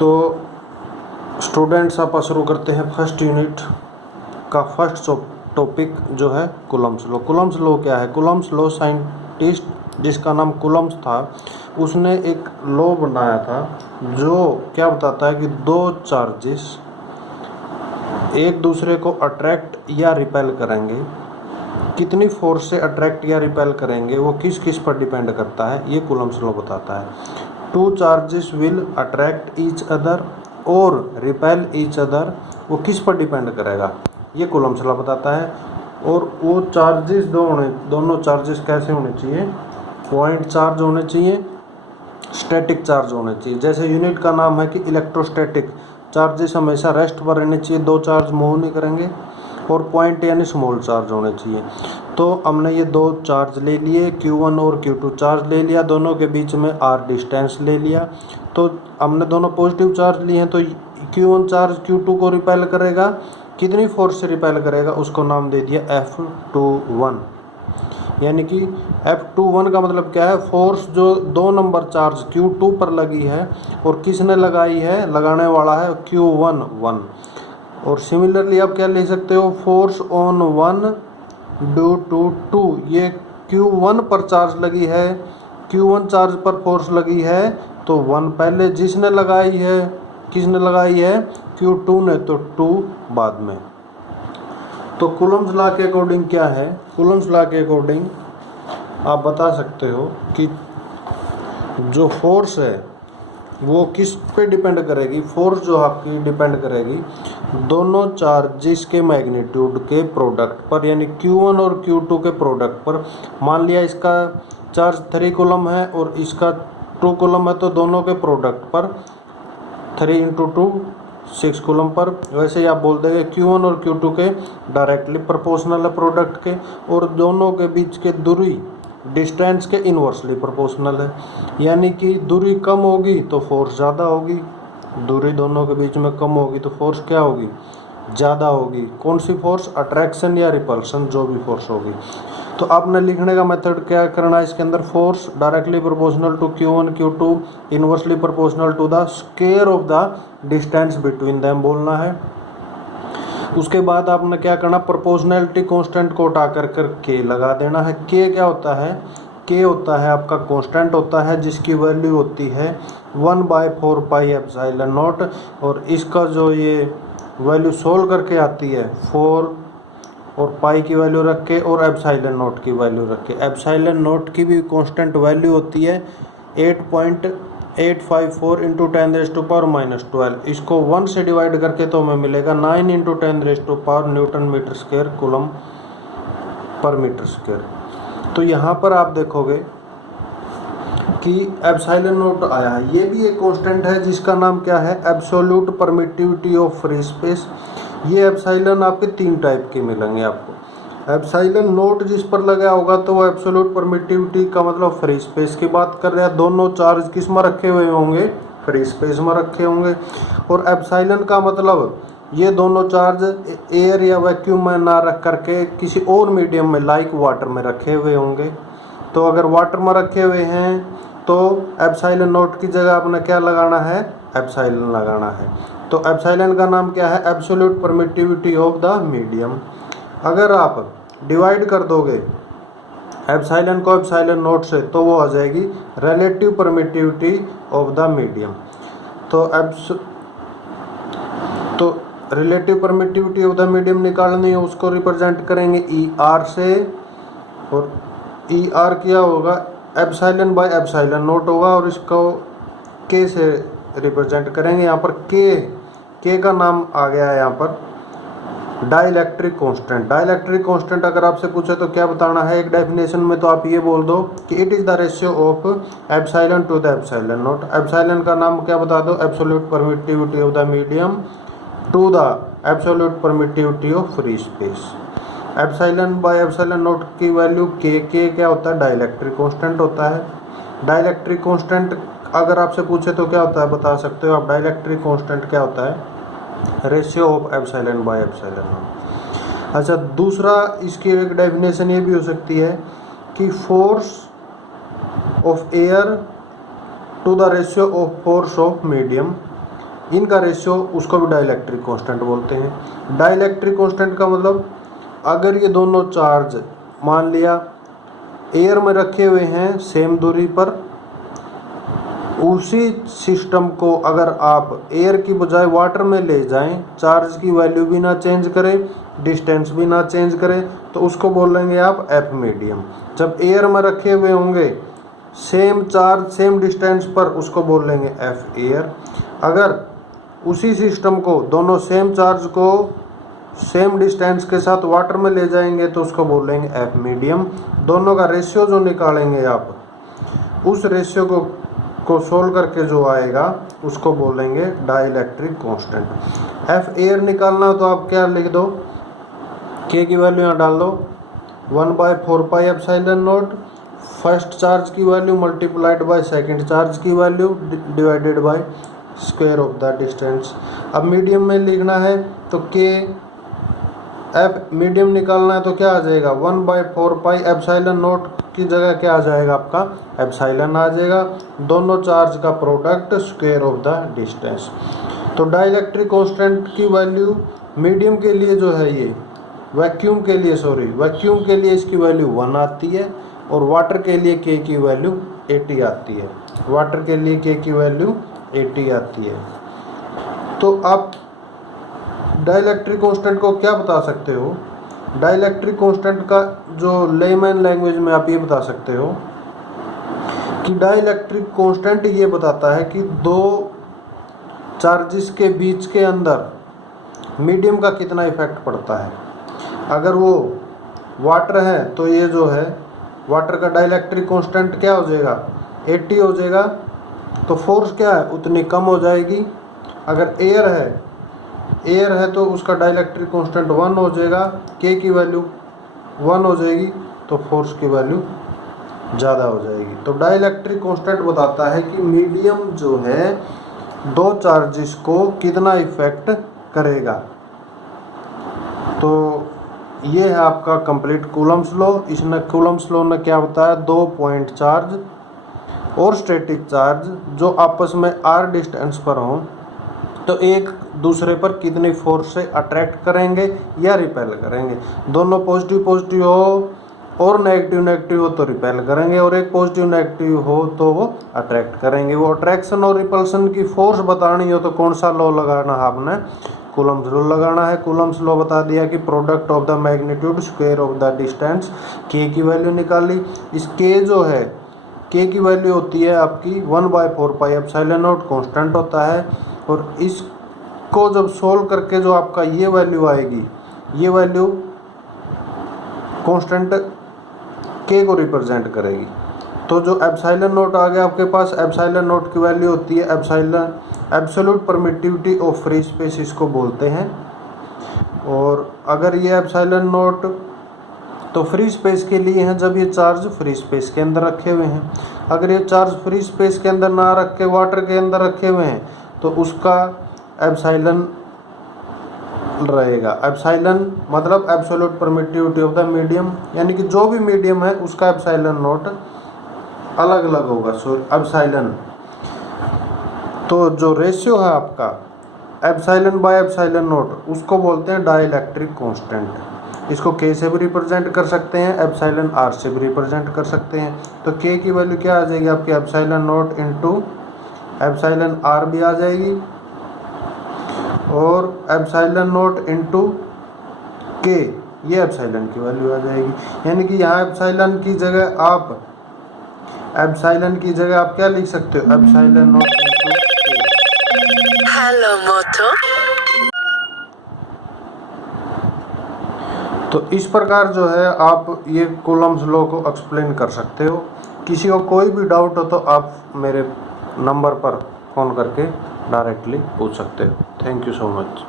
तो स्टूडेंट्स आप शुरू करते हैं फर्स्ट यूनिट का फर्स्ट टॉपिक जो है कूलम्ब्स लॉ। कूलम्ब्स लॉ क्या है? कूलम्ब्स लॉ साइंटिस्ट जिसका नाम कूलम्ब्स था उसने एक लॉ बनाया था जो क्या बताता है कि दो चार्जेस एक दूसरे को अट्रैक्ट या रिपेल करेंगे, कितनी फोर्स से अट्रैक्ट या रिपेल करेंगे वो किस किस पर डिपेंड करता है, ये कूलम्ब्स लॉ बताता है। Two charges will attract each other और रिपेल ईच अदर, वो किस पर डिपेंड करेगा, ये कूलम्ब्स लॉ बताता है। और वो चार्जेस दोनों चार्जेस कैसे होने चाहिए? पॉइंट चार्ज होने चाहिए, स्टैटिक चार्ज होने चाहिए। जैसे यूनिट का नाम है कि इलेक्ट्रोस्टैटिक, चार्जेस हमेशा रेस्ट पर रहने चाहिए, दो चार्ज मूव नहीं करेंगे। और पॉइंट यानी स्मॉल चार्ज होने चाहिए। तो हमने ये दो चार्ज ले लिए, Q1 और Q2 चार्ज ले लिया, दोनों के बीच में R डिस्टेंस ले लिया। तो हमने दोनों पॉजिटिव चार्ज लिए हैं, तो Q1 चार्ज Q2 को रिपेल करेगा, कितनी फोर्स से रिपेल करेगा उसको नाम दे दिया F21। यानी कि F21 का मतलब क्या है? फोर्स जो दो नंबर चार्ज Q2 पर लगी है और किसने लगाई है, लगाने वाला है Q1। और सिमिलरली आप क्या ले सकते हो? फोर्स ऑन 1 ड्यू टू 2, ये Q1 पर चार्ज लगी है, Q1 चार्ज पर फोर्स लगी है, तो 1 पहले जिसने लगाई है, किसने लगाई है? Q2 ने, तो 2 बाद में। तो कूलम्ब्स लॉ के अकॉर्डिंग क्या है? कूलम्ब्स लॉ के अकॉर्डिंग आप बता सकते हो कि जो फोर्स है वो किस पे डिपेंड करेगी? फोर्स जो आपकी डिपेंड करेगी दोनों चार्जेस के मैग्नीट्यूड के प्रोडक्ट पर, यानी Q1 और Q2 के प्रोडक्ट पर। मान लिया इसका चार्ज 3 कूलम है और इसका 2 कूलम है, तो दोनों के प्रोडक्ट पर 3 × 2 6 कूलम पर। वैसे ही आप बोल देंगे Q1 और Q2 के डायरेक्टली प्रोपोर्शनल है प्रोडक्ट के, और दोनों के बीच के दूरी डिस्टेंस के इन्वर्सली प्रोपोर्शनल है। यानी कि दूरी कम होगी तो फोर्स ज़्यादा होगी, दूरी दोनों के बीच में कम होगी तो फोर्स क्या होगी? ज़्यादा होगी। कौन सी फोर्स? अट्रैक्शन या रिपल्सन, जो भी फोर्स होगी। तो आपने लिखने का मेथड क्या करना है इसके अंदर? Force directly proportional to Q1 Q2 inversely proportional to the square of the distance between them बोलना है। उसके बाद आपने क्या करना? प्रोपोर्शनैलिटी कांस्टेंट को उठा कर के लगा देना है। के क्या होता है? के होता है आपका कांस्टेंट होता है जिसकी वैल्यू होती है 1/4 पाई एप्सिलॉन नॉट, और इसका जो ये वैल्यू सोल्व करके आती है 4 और पाई की वैल्यू रख के और एप्सिलॉन नॉट की वैल्यू रख के। एप्सिलॉन नॉट की भी कांस्टेंट वैल्यू होती है 8.854 × 10⁻⁻12। इसको 1 से डिवाइड करके तो हमें मिलेगा 9 × 10⁻⁻, न्यूटन मीटर स्क्वायर कूलम पर मीटर स्क्वायर। तो यहाँ पर आप देखोगे कि एप्सिलॉन नॉट आया है, ये भी एक कांस्टेंट है जिसका नाम क्या है? Absolute permittivity of free space. ये एप्सिलॉन आपके 3 टाइप के मिलेंगे आपको। एप्सिलॉन नोट जिस पर लगा होगा तो वो एब्सोल्यूट परमिटिविटी का मतलब फ्री स्पेस की बात कर रहे हैं, दोनों चार्ज किस में रखे हुए होंगे? फ्री स्पेस में रखे होंगे। और एप्सिलॉन का मतलब ये दोनों चार्ज एयर या वैक्यूम में ना रख करके किसी और मीडियम में लाइक वाटर में रखे हुए होंगे। तो अगर वाटर में रखे हुए हैं तो एप्सिलॉन नोट की जगह आपने क्या लगाना है? एप्सिलॉन लगाना है। तो एप्सिलॉन का नाम क्या है? Absolute permittivity of the medium. अगर आप डिवाइड कर दोगे एप्सिलॉन को एप्सिलॉन नोट से तो वो आ जाएगी relative permittivity of the medium. तो relative permittivity of the medium निकालनी है, उसको रिप्रेजेंट करेंगे ER से, और ER क्या होगा? एप्सिलॉन बाय एप्सिलॉन नोट होगा, और इसको K से रिप्रेजेंट करेंगे। यहाँ पर K का नाम आ गया है यहाँ पर डाइलेक्ट्रिक कांस्टेंट। डाइलेक्ट्रिक कांस्टेंट अगर आपसे पूछे तो क्या बताना है? एक डेफिनेशन में तो आप ये बोल दो कि it is the ratio of epsilon to the epsilon naught. Epsilon का नाम क्या बता दो? Absolute permittivity of the medium to the absolute permittivity of free space. Epsilon by epsilon naught की वैल्यू के क्या होता है? डाइलेक्ट्रिक कांस्टेंट होता है। डाइलेक्ट्रिक कांस्टेंट अगर आपसे पूछे तो क्या होता है? बता सकते हो आप डाइलेक्ट्रिक कांस्टेंट क्या होता है? Ratio of epsilon by epsilon not. अच्छा, दूसरा इसकी एक डेफिनेशन ये भी हो सकती है कि force of air to the ratio of force of medium. इनका रेशियो उसको भी डाइलेक्ट्रिक कांस्टेंट बोलते हैं। डाइलेक्ट्रिक कांस्टेंट का मतलब अगर ये दोनों चार्ज मान लिया एयर में रखे हुए हैं सेम दूरी पर, उसी सिस्टम को अगर आप एयर की बजाय वाटर में ले जाएं, चार्ज की वैल्यू भी ना चेंज करें, डिस्टेंस भी ना चेंज करें, तो उसको बोलेंगे आप एफ मीडियम। जब एयर में रखे हुए होंगे सेम चार्ज सेम डिस्टेंस पर, उसको बोलेंगे एफ एयर। अगर उसी सिस्टम को दोनों सेम चार्ज को सेम डिस्टेंस के साथ वाटर में ले जाएंगे तो उसको बोलेंगे एफ मीडियम। दोनों का रेशियो जो निकालेंगे आप, उस रेशियो को सोल्व करके जो आएगा उसको बोलेंगे डाइलेक्ट्रिक कांस्टेंट। एफ एयर निकालना तो आप क्या लिख दो, के की वैल्यू यहाँ डाल दो 1/4 pi epsilon naught, first charge की value multiplied by second charge की value divided by square of the distance. अब मीडियम में लिखना है तो के एफ मीडियम निकालना है तो क्या आ जाएगा 1/4 पाई एप्सिलॉन नॉट की जगह क्या आ जाएगा आपका एप्सिलॉन आ जाएगा, दोनों चार्ज का product square of the distance. तो डाइलेक्ट्रिक कांस्टेंट की वैल्यू मीडियम के लिए जो है ये वैक्यूम के लिए इसकी वैल्यू 1 आती है और वाटर के लिए के की वैल्यू 80 आती है। वाटर के लिए के की वैल्यू 80 आती है। तो आप डाइलेक्ट्रिक कांस्टेंट को क्या बता सकते हो, डाइलेक्ट्रिक कांस्टेंट का जो लेमैन लैंग्वेज में आप ये बता सकते हो कि डाइलेक्ट्रिक कांस्टेंट ये बताता है कि दो चार्जेस के बीच के अंदर मीडियम का कितना इफेक्ट पड़ता है। अगर वो वाटर है तो ये जो है वाटर का डाइलेक्ट्रिक कांस्टेंट क्या हो जाएगा 80 हो जाएगा, तो फोर्स क्या है उतनी कम हो जाएगी। अगर एयर है तो उसका डाइलेक्ट्रिक कांस्टेंट 1 हो जाएगा, के की वैल्यू 1 हो जाएगी, तो फोर्स की वैल्यू ज़्यादा हो जाएगी। तो डाइलेक्ट्रिक कांस्टेंट बताता है कि मीडियम जो है दो चार्जेस को कितना इफेक्ट करेगा। तो ये है आपका कंप्लीट कूलम्स लॉ। इसने कूलम्स लॉ ने क्या बताया, 2 पॉइंट चार्ज और स्टैटिक चार्ज जो आपस में r डिस्टेंस पर हों तो एक दूसरे पर कितनी फोर्स से अट्रैक्ट करेंगे या रिपेल करेंगे। दोनों पॉजिटिव हो और नेगेटिव हो तो रिपेल करेंगे, और एक पॉजिटिव नेगेटिव हो तो वो अट्रैक्ट करेंगे। वो अट्रैक्शन और रिपल्सन की फोर्स बतानी हो तो कौन सा लॉ लगाना है आपने, कूलम्स लॉ लगाना है। कूलम्स लॉ बता दिया कि product of the magnitude square of the distance, के की वैल्यू निकाली। इस के जो है के की वैल्यू होती है आपकी 1/4 पाई एप्सिलॉन नॉट कांस्टेंट होता है, और इसको जब सोल्व करके जो आपका ये वैल्यू आएगी, ये वैल्यू कांस्टेंट के को रिप्रेजेंट करेगी। तो जो एप्सिलॉन नॉट आ गया आपके पास, एप्सिलॉन नॉट की वैल्यू होती है absolute permittivity of free space इसको बोलते हैं। और अगर ये एप्सिलॉन नॉट तो फ्री स्पेस के लिए हैं जब ये चार्ज फ्री स्पेस के अंदर रखे हुए हैं। अगर ये चार्ज फ्री स्पेस के अंदर ना रख के वाटर के अंदर रखे हुए हैं तो उसका एप्सिलॉन रहेगा। एप्सिलॉन मतलब absolute permittivity of the medium, यानी कि जो भी मीडियम है उसका एप्सिलॉन नॉट अलग अलग होगा। सो एप्सिलॉन तो जो रेशियो है आपका एप्सिलॉन बाय एप्सिलॉन नॉट उसको बोलते हैं डाइलेक्ट्रिक कांस्टेंट। इसको के से भी रिप्रेजेंट कर सकते हैं, एप्सिलॉन आर से भी रिप्रेजेंट कर सकते हैं। तो के की वैल्यू क्या आ जाएगी आपकी epsilon naught into epsilon r भी आ जाएगी, और एप्सिलॉन नॉट इंटू के ये एप्सिलॉन की वैल्यू आ जाएगी। यानी कि यहाँ एप्सिलॉन की जगह आप क्या लिख सकते हो, एप्सिलॉन नॉट इंटू के। हेलो मोटो। तो इस प्रकार जो है आप ये कूलम्स लॉ को एक्सप्लेन कर सकते हो। किसी को कोई भी डाउट हो तो आप मेरे नंबर पर फ़ोन करके डायरेक्टली पूछ सकते हो। Thank you so much.